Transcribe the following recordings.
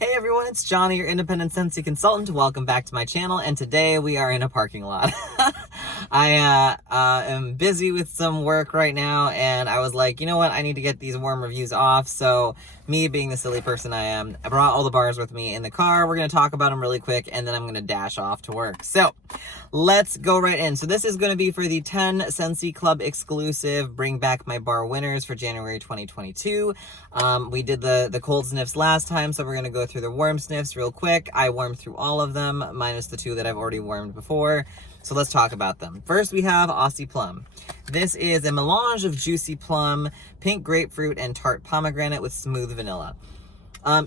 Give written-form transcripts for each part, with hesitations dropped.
Hey everyone, it's Johnny, your independent Scentsy consultant. Welcome back to my channel, and today we are in a parking lot. I am busy with some work right now, and I was like, you know what, I need to get these warm reviews off, so me being the silly person I am, I brought all the bars with me in the car. We're going to talk about them really quick, and then I'm going to dash off to work. So, let's go right in. So this is going to be for the 10 Scentsy Club exclusive Bring Back My Bar winners for January 2022. We did the cold sniffs last time, so we're going to go through the warm sniffs real quick. I warmed through all of them, minus the two that I've already warmed before. So let's talk about them. First, we have Aussie Plum. This is a melange of juicy plum, pink grapefruit, and tart pomegranate with smooth vanilla.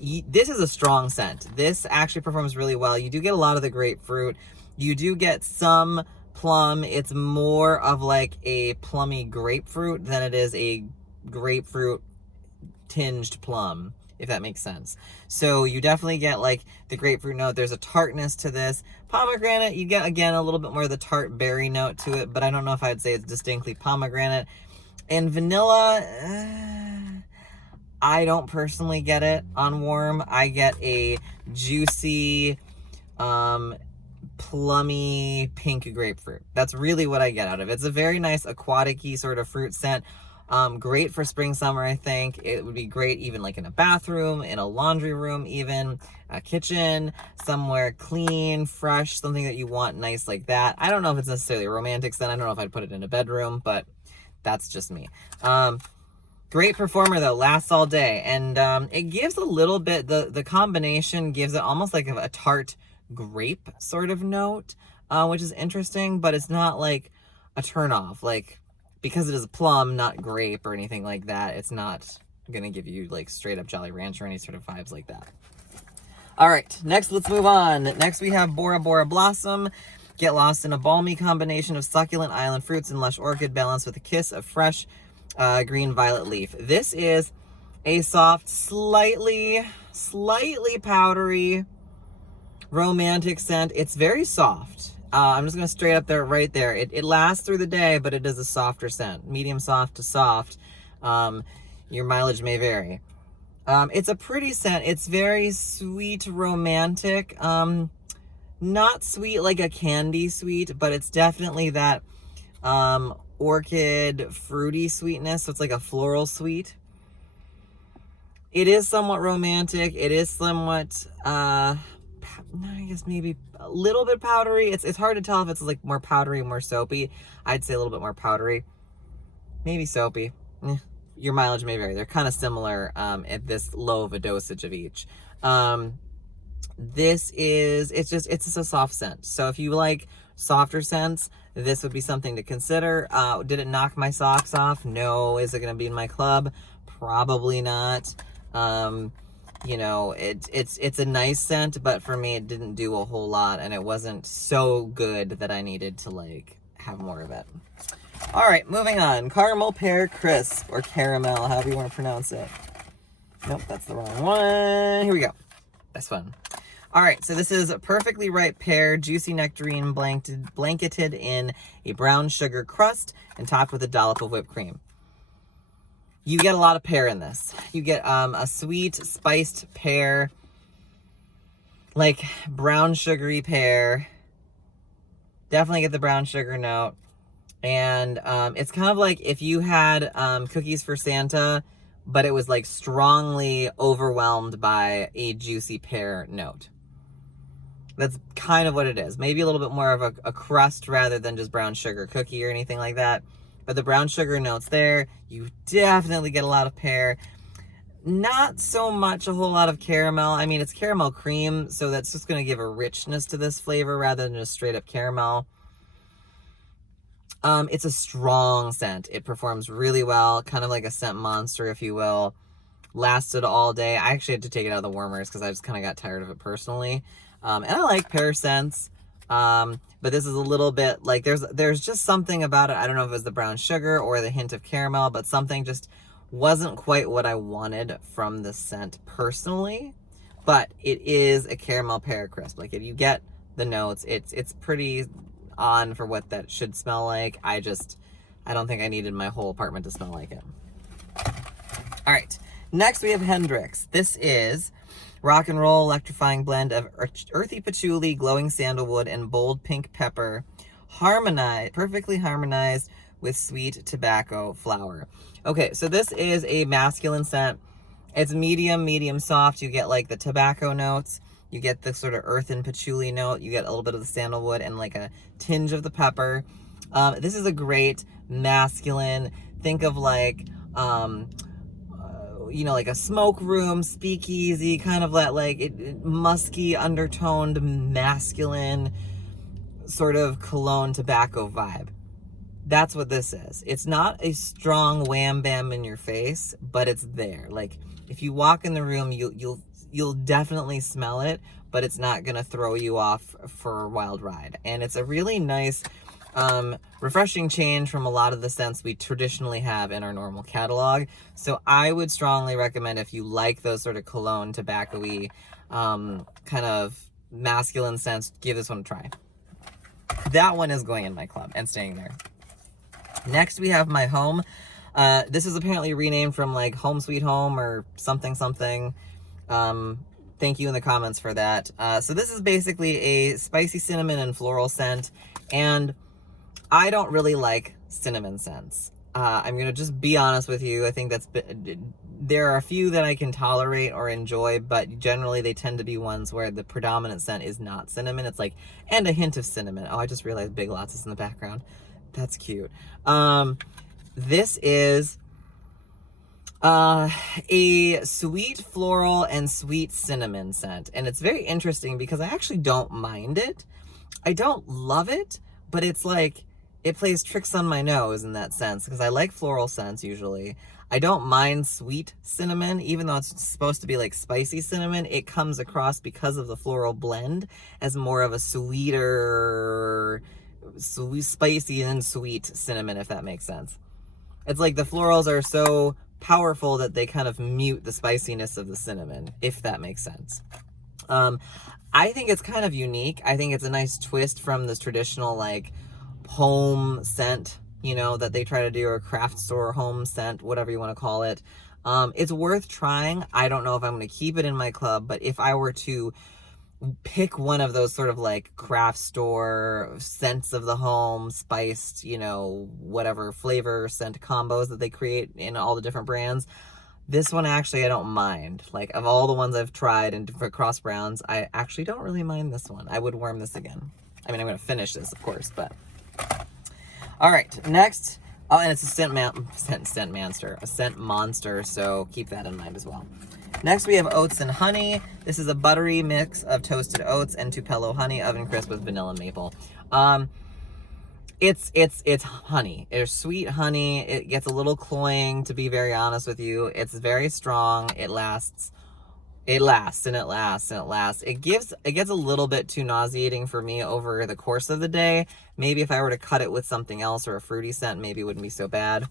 This is a strong scent. This actually performs really well. You do get a lot of the grapefruit. You do get some plum. It's more of like a plummy grapefruit than it is a grapefruit tinged plum, if that makes sense. So you definitely get like the grapefruit note. There's a tartness to this. Pomegranate, you get again a little bit more of the tart berry note to it, but I don't know if I'd say it's distinctly pomegranate. And vanilla, I don't personally get it on warm. I get a juicy, plummy pink grapefruit. That's really what I get out of it. It's a very nice aquatic-y sort of fruit scent. Great for spring, summer, I think. It would be great even like in a bathroom, in a laundry room even, a kitchen, somewhere clean, fresh, something that you want nice like that. I don't know if it's necessarily a romantic scent. I don't know if I'd put it in a bedroom, but that's just me. Great performer though, lasts all day. And it gives a little bit, the combination gives it almost like a tart grape sort of note, which is interesting, but it's not like a turn off. Like, because it is a plum, not grape or anything like that, it's not gonna give you like straight up Jolly Rancher or any sort of vibes like that. All right, next let's move on. Next we have Bora Blossom. Get lost in a balmy combination of succulent island fruits and lush orchid balanced with a kiss of fresh green violet leaf. This is a soft, slightly powdery, romantic scent. It's very soft. I'm just gonna straight up there, right there. It lasts through the day, but it is a softer scent, medium soft to soft. Your mileage may vary. It's a pretty scent. It's very sweet, romantic. Not sweet like a candy sweet, but it's definitely that orchid fruity sweetness. So it's like a floral sweet. It is somewhat romantic. It is somewhat, I guess maybe a little bit powdery. It's hard to tell if it's like more powdery, more soapy. I'd say a little bit more powdery. Maybe soapy. Your mileage may vary. They're kind of similar at this low of a dosage of each. It's just a soft scent. So if you like softer scents, this would be something to consider. Did it knock my socks off? No. Is it going to be in my club? Probably not. You know, it's a nice scent, but for me, it didn't do a whole lot, and it wasn't so good that I needed to like have more of it. All right, moving on. Caramel Pear Crisp, or caramel, however you want to pronounce it. Nope, that's the wrong one. Here we go. This one. All right, so this is a perfectly ripe pear, juicy nectarine blanketed in a brown sugar crust and topped with a dollop of whipped cream. You get a lot of pear in this. You get a sweet, spiced pear, like brown sugary pear. Definitely get the brown sugar note. And it's kind of like if you had cookies for Santa, but it was like strongly overwhelmed by a juicy pear note. That's kind of what it is. Maybe a little bit more of a crust rather than just brown sugar cookie or anything like that. But the brown sugar note's there. You definitely get a lot of pear. Not so much a whole lot of caramel. I mean, it's caramel cream, so that's just going to give a richness to this flavor rather than just straight up caramel. It's a strong scent. It performs really well, kind of like a scent monster, if you will. Lasted all day. I actually had to take it out of the warmers because I just kind of got tired of it personally. And I like pear scents. But this is a little bit like there's just something about it. I don't know if it was the brown sugar or the hint of caramel, but something just wasn't quite what I wanted from the scent personally. But it is a caramel pear crisp. Like if you get the notes, it's pretty on for what that should smell like. I don't think I needed my whole apartment to smell like it. All right, next we have Hendrix. This is Rock and roll electrifying blend of earthy patchouli, glowing sandalwood, and bold pink pepper. Perfectly harmonized with sweet tobacco flower. Okay, so this is a masculine scent. It's medium soft. You get like the tobacco notes. You get the sort of earth and patchouli note. You get a little bit of the sandalwood and like a tinge of the pepper. This is a great masculine. Think of like, you know, like a smoke room, speakeasy, kind of that like musky, undertoned, masculine sort of cologne tobacco vibe. That's what this is. It's not a strong wham bam in your face, but it's there. Like if you walk in the room, you'll definitely smell it, but it's not gonna throw you off for a wild ride. And it's a really nice, refreshing change from a lot of the scents we traditionally have in our normal catalog. So I would strongly recommend, if you like those sort of cologne, tobacco-y, kind of masculine scents, give this one a try. That one is going in my club and staying there. Next, we have My Home. This is apparently renamed from like Home Sweet Home or something. Thank you in the comments for that. So this is basically a spicy cinnamon and floral scent, and I don't really like cinnamon scents. I'm gonna just be honest with you. I think there are a few that I can tolerate or enjoy, but generally they tend to be ones where the predominant scent is not cinnamon. It's like, and a hint of cinnamon. Oh, I just realized Big Lots is in the background. That's cute. This is a sweet floral and sweet cinnamon scent, and it's very interesting because I actually don't mind it. I don't love it, but it's like it plays tricks on my nose in that sense, because I like floral scents usually. I don't mind sweet cinnamon, even though it's supposed to be like spicy cinnamon. It comes across, because of the floral blend, as more of a sweeter, spicy and sweet cinnamon, if that makes sense. It's like the florals are so powerful that they kind of mute the spiciness of the cinnamon, if that makes sense. I think it's kind of unique. I think it's a nice twist from this traditional like home scent, you know, that they try to do, or craft store home scent, whatever you want to call it. It's worth trying. I don't know if I'm going to keep it in my club, but if I were to pick one of those sort of like craft store scents of the home, spiced, you know, whatever flavor scent combos that they create in all the different brands, this one actually I don't mind. Like, of all the ones I've tried and different cross brands, I actually don't really mind this one. I would warm this again. I mean, I'm going to finish this, of course, but all right, next. Oh, and it's a scent monster, so keep that in mind as well. Next, we have Oats and Honey. This is a buttery mix of toasted oats and Tupelo honey, oven crisp with vanilla maple. It's honey. It's sweet honey. It gets a little cloying, to be very honest with you. It's very strong. It lasts. It gets a little bit too nauseating for me over the course of the day. Maybe if I were to cut it with something else or a fruity scent, maybe it wouldn't be so bad.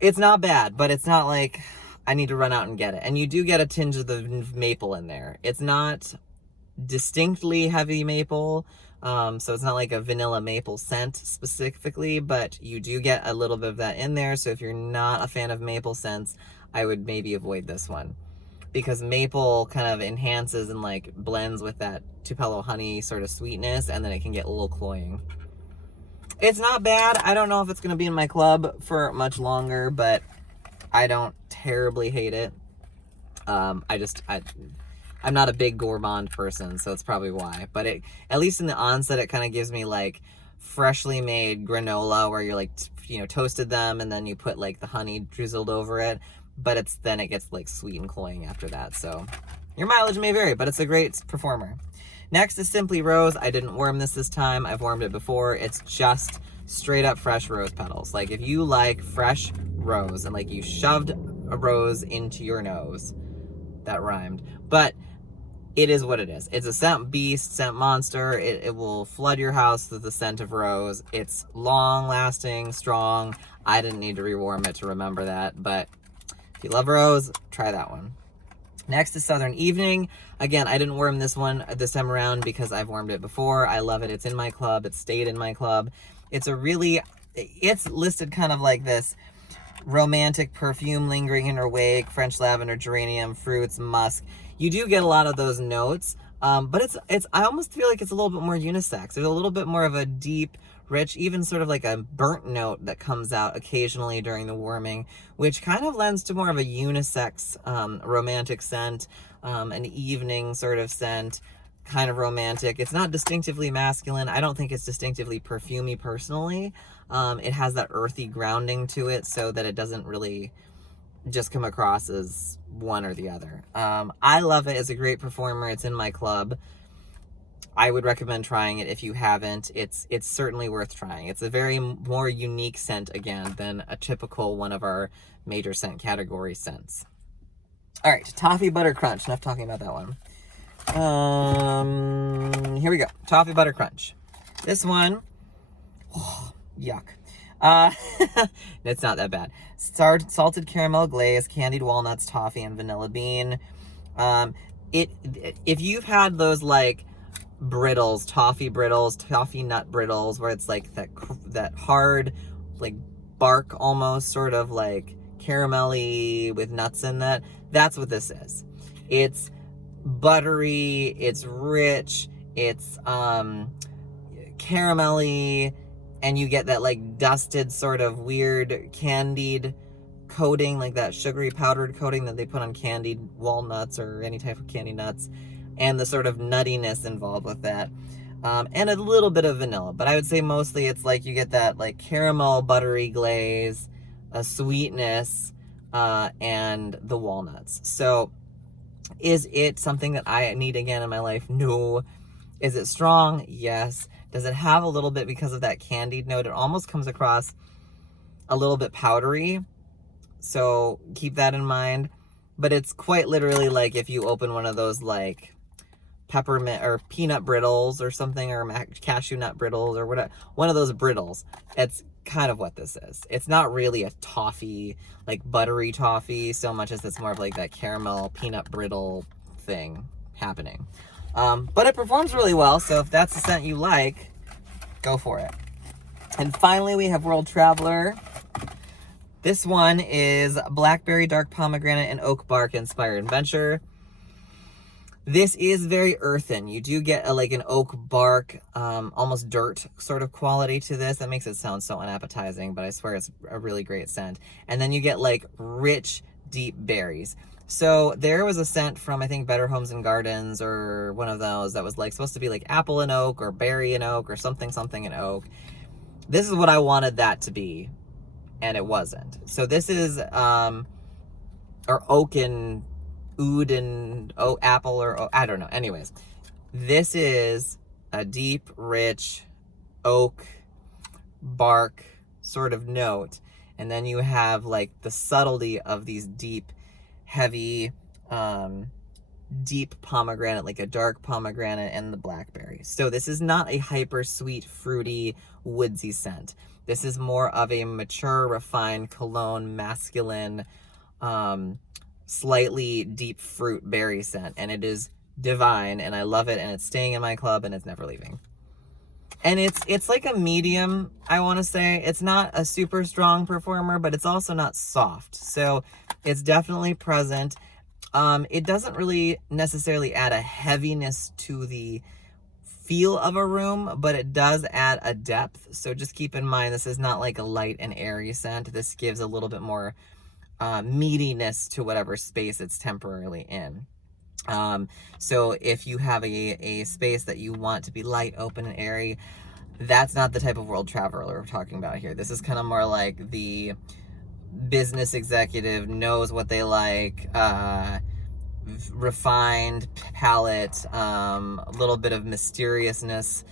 It's not bad, but it's not like I need to run out and get it. And you do get a tinge of the maple in there. It's not distinctly heavy maple, so it's not like a vanilla maple scent specifically, but you do get a little bit of that in there. So if you're not a fan of maple scents, I would maybe avoid this one, because maple kind of enhances and like blends with that Tupelo honey sort of sweetness, and then it can get a little cloying. It's not bad. I don't know if it's going to be in my club for much longer, but I don't terribly hate it. I'm not a big gourmand person, so that's probably why. But at least in the onset, it kind of gives me like freshly made granola, where you're like, you know, toasted them and then you put like the honey drizzled over it. But then it gets like sweet and cloying after that. So your mileage may vary, but it's a great performer. Next is Simply Rose. I didn't warm this time. I've warmed it before. It's just straight up fresh rose petals. Like, if you like fresh rose and like you shoved a rose into your nose, that rhymed, but it is what it is. It's a scent beast, scent monster. It will flood your house with the scent of rose. It's long lasting, strong. I didn't need to rewarm it to remember that, but if you love rose, try that one. Next is Southern Evening. Again, I didn't warm this one this time around because I've warmed it before. I love it. It's in my club. It's stayed in my club. It's listed kind of like this romantic perfume lingering in her wake, French lavender, geranium, fruits, musk. You do get a lot of those notes, but I almost feel like it's a little bit more unisex. There's a little bit more of a deep, rich, even sort of like a burnt note that comes out occasionally during the warming, which kind of lends to more of a unisex romantic scent, an evening sort of scent, kind of romantic. It's not distinctively masculine. I don't think it's distinctively perfumey personally. It has that earthy grounding to it so that it doesn't really just come across as one or the other. I love it. It's a great performer. It's in my club. I would recommend trying it if you haven't. It's certainly worth trying. It's a very more unique scent, again, than a typical one of our major scent category scents. All right, Toffee Butter Crunch. Enough talking about that one. Here we go. Toffee Butter Crunch. This one, oh, yuck. It's not that bad. Salted caramel glaze, candied walnuts, toffee, and vanilla bean. If you've had those like brittles, toffee nut brittles, where it's like that hard, like bark almost, sort of like caramelly with nuts in that, that's what this is. It's buttery, it's rich, it's caramelly, and you get that like dusted sort of weird candied coating, like that sugary powdered coating that they put on candied walnuts or any type of candy nuts, and the sort of nuttiness involved with that, and a little bit of vanilla. But I would say mostly it's like you get that like caramel buttery glaze, a sweetness, and the walnuts. So is it something that I need again in my life? No. Is it strong? Yes. Does it have a little bit, because of that candied note, it almost comes across a little bit powdery. So keep that in mind. But it's quite literally like if you open one of those like peppermint or peanut brittles or something, or cashew nut brittles or whatever, one of those brittles. It's kind of what this is. It's not really a toffee, like buttery toffee, so much as it's more of like that caramel peanut brittle thing happening. But it performs really well, so if that's the scent you like, go for it. And finally, we have World Traveler. This one is blackberry, dark pomegranate, and oak bark inspired adventure. This is very earthen. You do get like an oak bark, almost dirt sort of quality to this. That makes it sound so unappetizing, but I swear it's a really great scent. And then you get like rich, deep berries. So there was a scent from, I think, Better Homes and Gardens or one of those that was like supposed to be like apple and oak or berry and oak or something and oak. This is what I wanted that to be, and it wasn't. So this is, or oak and oud and apple, or I don't know. Anyways, this is a deep, rich oak bark sort of note. And then you have like the subtlety of these deep, heavy, deep pomegranate, like a dark pomegranate, and the blackberry. So this is not a hyper sweet, fruity, woodsy scent. This is more of a mature, refined, cologne, masculine, slightly deep fruit berry scent. And it is divine, and I love it, and it's staying in my club, and it's never leaving. And it's like a medium, I want to say. It's not a super strong performer, but it's also not soft. So it's definitely present. It doesn't really necessarily add a heaviness to the feel of a room, but it does add a depth. So just keep in mind, this is not like a light and airy scent. This gives a little bit more meatiness to whatever space it's temporarily in. So if you have a space that you want to be light, open, and airy, that's not the type of World Traveler we're talking about here. This is kind of more like the business executive, knows what they like, refined palette, a little bit of mysteriousness.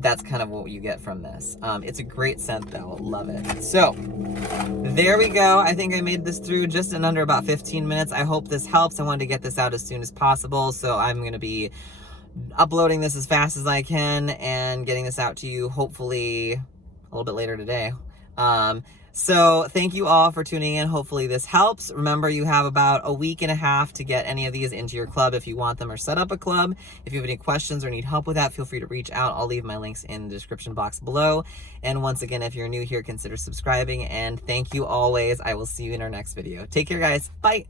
That's kind of what you get from this. It's a great scent though, love it. So there we go. I think I made this through just in under about 15 minutes. I hope this helps. I wanted to get this out as soon as possible, so I'm gonna be uploading this as fast as I can and getting this out to you hopefully a little bit later today. So thank you all for tuning in. Hopefully this helps. Remember, you have about a week and a half to get any of these into your club if you want them or set up a club. If you have any questions or need help with that, feel free to reach out. I'll leave my links in the description box below. And once again, if you're new here, consider subscribing. And thank you always. I will see you in our next video. Take care, guys. Bye.